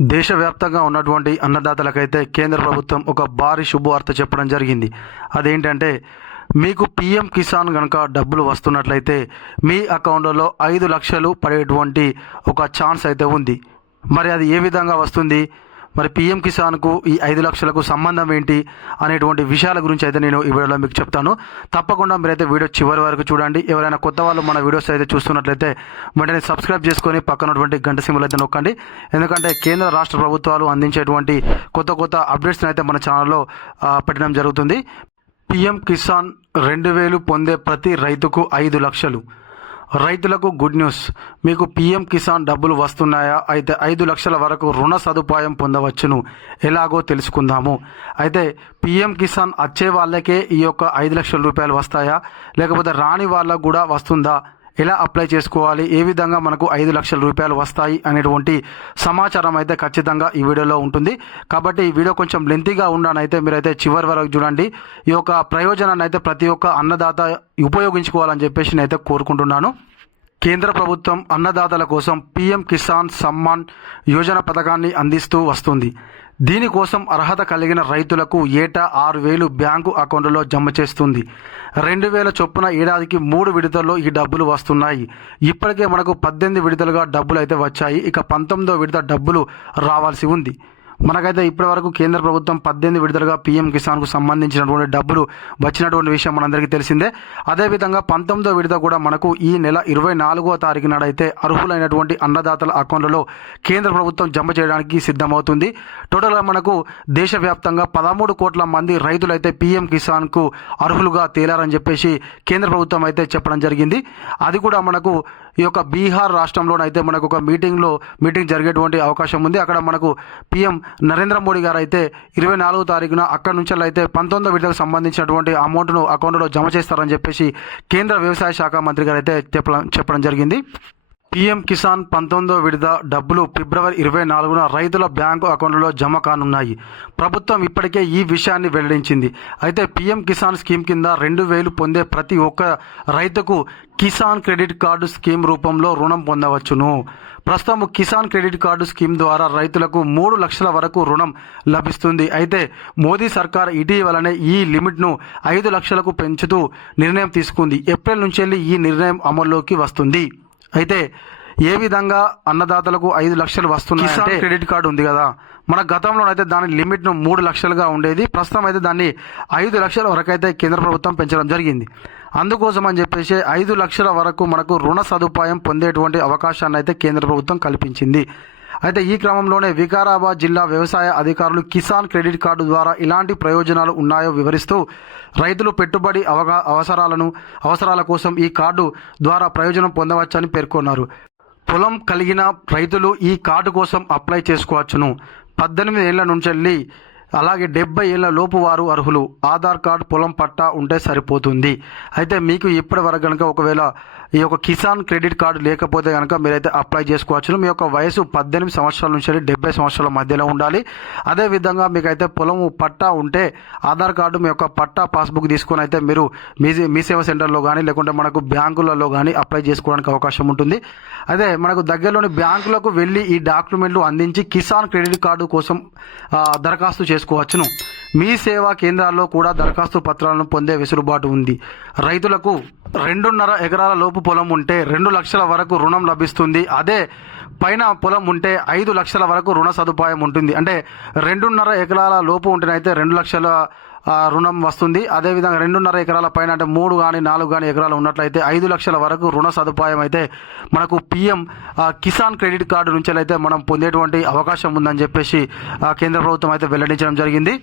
దేశవ్యాప్తంగా ఉన్నటువంటి అన్నదాతలకైతే కేంద్ర ప్రభుత్వం ఒక భారీ శుభవార్త చెప్పడం జరిగింది. అదేంటంటే మీకు పిఎం కిసాన్ కనుక డబ్బులు వస్తున్నట్లయితే మీ అకౌంట్లో ఐదు లక్షలు పడేటువంటి ఒక ఛాన్స్ అయితే ఉంది. మరి అది ఏ విధంగా వస్తుంది? మరి పిఎం కిసాన్కు ఈ ఐదు లక్షలకు సంబంధం ఏంటి అనేటువంటి విషయాల గురించి అయితే నేను ఈ వీడియోలో మీకు చెప్తాను. తప్పకుండా మీరైతే వీడియో చివరి వరకు చూడండి. ఎవరైనా కొత్త వాళ్ళు మన వీడియోస్ అయితే చూస్తున్నట్లయితే వెంటనే సబ్స్క్రైబ్ చేసుకొని పక్కనటువంటి గంట సింబల్ అయితే నొక్కండి. ఎందుకంటే కేంద్ర రాష్ట్ర ప్రభుత్వాలు అందించేటువంటి కొత్త కొత్త అప్డేట్స్ని అయితే మన ఛానల్లో పెట్టడం జరుగుతుంది. పిఎం కిసాన్ రెండు వేలు పొందే ప్రతి రైతుకు ఐదు లక్షలు. రైతులకు గుడ్ న్యూస్. మీకు పీఎం కిసాన్ డబ్బులు వస్తున్నాయా? అయితే ఐదు లక్షల వరకు రుణ సదుపాయం పొందవచ్చును. ఎలాగో తెలుసుకుందాము. అయితే పీఎం కిసాన్ వచ్చే వాళ్ళకే ఈ యొక్క ఐదు లక్షల రూపాయలు వస్తాయా? లేకపోతే రాని వాళ్ళకు కూడా వస్తుందా? ఎలా అప్లై చేసుకోవాలి? ఏ విధంగా మనకు ఐదు లక్షల రూపాయలు వస్తాయి? అనేటువంటి సమాచారం అయితే ఖచ్చితంగా ఈ వీడియోలో ఉంటుంది. కాబట్టి ఈ వీడియో కొంచెం లెంతీగా ఉండనైతే మీరైతే చివరి వరకు చూడండి. ఈ యొక్క ప్రయోజనాన్ని అయితే ప్రతి ఒక్క అన్నదాత ఉపయోగించుకోవాలని చెప్పేసి నేనైతే కోరుకుంటున్నాను. కేంద్ర ప్రభుత్వం అన్నదాతల కోసం పీఎం కిసాన్ సమ్మాన్ యోజన పథకాన్ని అందిస్తూ వస్తుంది. దీనికోసం అర్హత కలిగిన రైతులకు ఏటా ఆరు వేలు బ్యాంకు అకౌంట్లో జమ చేస్తుంది. రెండు వేల చొప్పున ఏడాదికి మూడు విడతల్లో ఈ డబ్బులు వస్తున్నాయి. ఇప్పటికే మనకు పద్దెనిమిది విడతలుగా డబ్బులు అయితే వచ్చాయి. ఇక పంతొమ్మిదో విడత డబ్బులు రావాల్సి ఉంది. మనకైతే ఇప్పటి వరకు కేంద్ర ప్రభుత్వం పద్దెనిమిది విడుదలగా పీఎం కిసాన్కు సంబంధించినటువంటి డబ్బులు వచ్చినటువంటి విషయం మనందరికీ తెలిసిందే. అదేవిధంగా పంతొమ్మిదో విడత కూడా మనకు ఈ నెల ఇరవై నాలుగో తారీఖు నాడైతే అర్హులైనటువంటి అన్నదాతల అకౌంట్లలో కేంద్ర ప్రభుత్వం జమ చేయడానికి సిద్ధమవుతుంది. టోటల్గా మనకు దేశవ్యాప్తంగా పదమూడు కోట్ల మంది రైతులైతే పీఎం కిసాన్కు అర్హులుగా తేలారని చెప్పేసి కేంద్ర ప్రభుత్వం అయితే చెప్పడం జరిగింది. అది కూడా మనకు ఈ యొక్క బీహార్ రాష్ట్రంలోనైతే మనకు ఒక మీటింగ్లో మీటింగ్ జరిగేటువంటి అవకాశం ఉంది. అక్కడ మనకు పీఎం నరేంద్ర మోడీ గారు అయితే ఇరవై నాలుగో తారీఖున అక్కడి నుంచి అయితే పంతొమ్మిదో విడతకు సంబంధించినటువంటి అమౌంట్ను అకౌంట్లో జమ చేస్తారని చెప్పేసి కేంద్ర వ్యవసాయ శాఖ మంత్రి గారు అయితే చెప్పడం చెప్పడం జరిగింది. పీఎం కిసాన్ పంతొమ్మిదో విడత డబ్బులు ఫిబ్రవరి ఇరవై నాలుగున రైతుల బ్యాంకు అకౌంట్లో జమ కానున్నాయి. ప్రభుత్వం ఇప్పటికే ఈ విషయాన్ని వెల్లడించింది. అయితే పీఎం కిసాన్ స్కీమ్ కింద రెండు వేలు పొందే ప్రతి ఒక్క రైతుకు కిసాన్ క్రెడిట్ కార్డు స్కీమ్ రూపంలో రుణం పొందవచ్చును. ప్రస్తుతం కిసాన్ క్రెడిట్ కార్డు స్కీమ్ ద్వారా రైతులకు మూడు లక్షల వరకు రుణం లభిస్తుంది. అయితే మోదీ సర్కార్ ఇటీవలనే ఈ లిమిట్ను ఐదు లక్షలకు పెంచుతూ నిర్ణయం తీసుకుంది. ఏప్రిల్ నుంచి ఈ నిర్ణయం అమల్లోకి వస్తుంది. అయితే ఏ విధంగా అన్నదాతలకు ఐదు లక్షలు వస్తున్నాయి కిసాన్ క్రెడిట్ కార్డు ఉంది కదా. మన గతంలో అయితే దాని లిమిట్ను మూడు లక్షలుగా ఉండేది. ప్రస్తుతం అయితే దాన్ని ఐదు లక్షల వరకు అయితే కేంద్ర ప్రభుత్వం పెంచడం జరిగింది. అందుకోసం అని చెప్పేసి ఐదు లక్షల వరకు మనకు రుణ సదుపాయం పొందేటువంటి అవకాశాన్ని అయితే కేంద్ర ప్రభుత్వం కల్పించింది. అయితే ఈ క్రమంలోనే వికారాబాద్ జిల్లా వ్యవసాయ అధికారులు కిసాన్ క్రెడిట్ కార్డు ద్వారా ఇలాంటి ప్రయోజనాలు ఉన్నాయో వివరిస్తూ రైతులు పెట్టుబడి అవగా అవసరాలను అవసరాల కోసం ఈ కార్డు ద్వారా ప్రయోజనం పొందవచ్చని పేర్కొన్నారు. పొలం కలిగిన రైతులు ఈ కార్డు కోసం అప్లై చేసుకోవచ్చును. పద్దెనిమిది ఏళ్ళ నుంచి వెళ్ళి అలాగే డెబ్బై ఏళ్ళ లోపు వారు అర్హులు. ఆధార్ కార్డు పొలం పట్టా ఉంటే సరిపోతుంది. అయితే మీకు ఇప్పటి వరకు కనుక ఒకవేళ ఈ యొక్క కిసాన్ క్రెడిట్ కార్డు లేకపోతే కనుక మీరైతే అప్లై చేసుకోవచ్చు మీ యొక్క వయసు పద్దెనిమిది సంవత్సరాల నుంచి డెబ్బై సంవత్సరాల మధ్యలో ఉండాలి. అదేవిధంగా మీకైతే పొలము పట్టా ఉంటే ఆధార్ కార్డు మీ యొక్క పట్టా పాస్బుక్ తీసుకొని అయితే మీరు మీ మీ సేవ సెంటర్లో కానీ లేకుంటే మనకు బ్యాంకులలో కానీ అప్లై చేసుకోవడానికి అవకాశం ఉంటుంది. అదే మనకు దగ్గరలోని బ్యాంకులకు వెళ్ళి ఈ డాక్యుమెంట్లు అందించి కిసాన్ క్రెడిట్ కార్డు కోసం దరఖాస్తు చేసుకోవచ్చును. మీ సేవా కేంద్రాల్లో కూడా దరఖాస్తు పత్రాలను పొందే వెసులుబాటు ఉంది. రైతులకు రెండున్నర ఎకరాల లోపు పొలం ఉంటే రెండు లక్షల వరకు రుణం లభిస్తుంది. అదే పైన పొలం ఉంటే ఐదు లక్షల వరకు రుణ సదుపాయం ఉంటుంది. అంటే రెండున్నర ఎకరాల లోపు ఉంటేనైతే రెండు లక్షల రుణం వస్తుంది. అదేవిధంగా రెండున్నర ఎకరాల పైన అంటే మూడు కానీ నాలుగు కానీ ఎకరాలు ఉన్నట్లయితే ఐదు లక్షల వరకు రుణ సదుపాయం అయితే మనకు పిఎం కిసాన్ క్రెడిట్ కార్డు నుంచి అయితే మనం పొందేటువంటి అవకాశం ఉందని చెప్పేసి కేంద్ర ప్రభుత్వం అయితే వెల్లడించడం జరిగింది.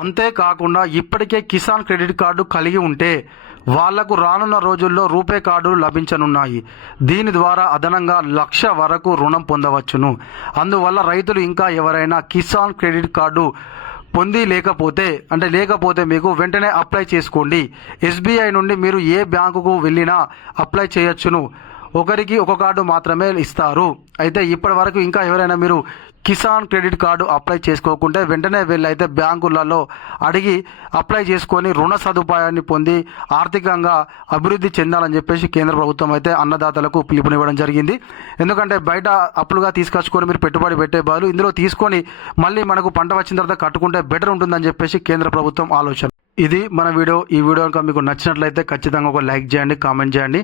అంతేకాకుండా ఇప్పటికే కిసాన్ క్రెడిట్ కార్డు కలిగి ఉంటే వాళ్ళకు రానున్న రోజుల్లో రూపే కార్డులు లభించనున్నాయి. దీని ద్వారా అదనంగా లక్ష వరకు రుణం పొందవచ్చును. అందువల్ల రైతులు ఇంకా ఎవరైనా కిసాన్ క్రెడిట్ కార్డు పొంది లేకపోతే అంటే లేకపోతే మీకు వెంటనే అప్లై చేసుకోండి. ఎస్బీఐ నుండి మీరు ఏ బ్యాంకుకు వెళ్ళినా అప్లై చేయొచ్చును. ఒకరికి ఒక కార్డు మాత్రమే ఇస్తారు. అయితే ఇప్పటి వరకు ఇంకా ఎవరైనా మీరు కిసాన్ క్రెడిట్ కార్డు అప్లై చేసుకోకుంటే వెంటనే వెళ్ళైతే బ్యాంకులలో అడిగి అప్లై చేసుకొని రుణ సదుపాయాన్ని పొంది ఆర్థికంగా అభివృద్ధి చెందాలని చెప్పేసి కేంద్ర ప్రభుత్వం అయితే అన్నదాతలకు పిలుపునివ్వడం జరిగింది. ఎందుకంటే బయట అప్పులుగా తీసుకొచ్చుకొని మీరు పెట్టుబడి పెట్టే బదులు ఇందులో తీసుకొని మళ్ళీ మనకు పంట వచ్చిన తర్వాత కట్టుకుంటే బెటర్ ఉంటుందని చెప్పేసి కేంద్ర ప్రభుత్వం ఆలోచన ఇది మన వీడియో. ఈ వీడియో కనుక మీకు నచ్చినట్లయితే ఖచ్చితంగా ఒక లైక్ చేయండి కామెంట్ చేయండి.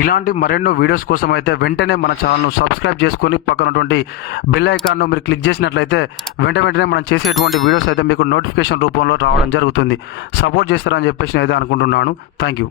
ఇలాంటి మరెన్నో వీడియోస్ కోసం అయితే వెంటనే మన ఛానల్ను సబ్స్క్రైబ్ చేసుకొని పక్కనటువంటి బెల్ ఐకాన్ను మీరు క్లిక్ చేసినట్లయితే వెంట వెంటనే మనం చేసేటువంటి వీడియోస్ అయితే మీకు నోటిఫికేషన్ రూపంలో రావడం జరుగుతుంది. సపోర్ట్ చేస్తారని చెప్పేసి నేను అయితే అనుకుంటున్నాను. Thank you.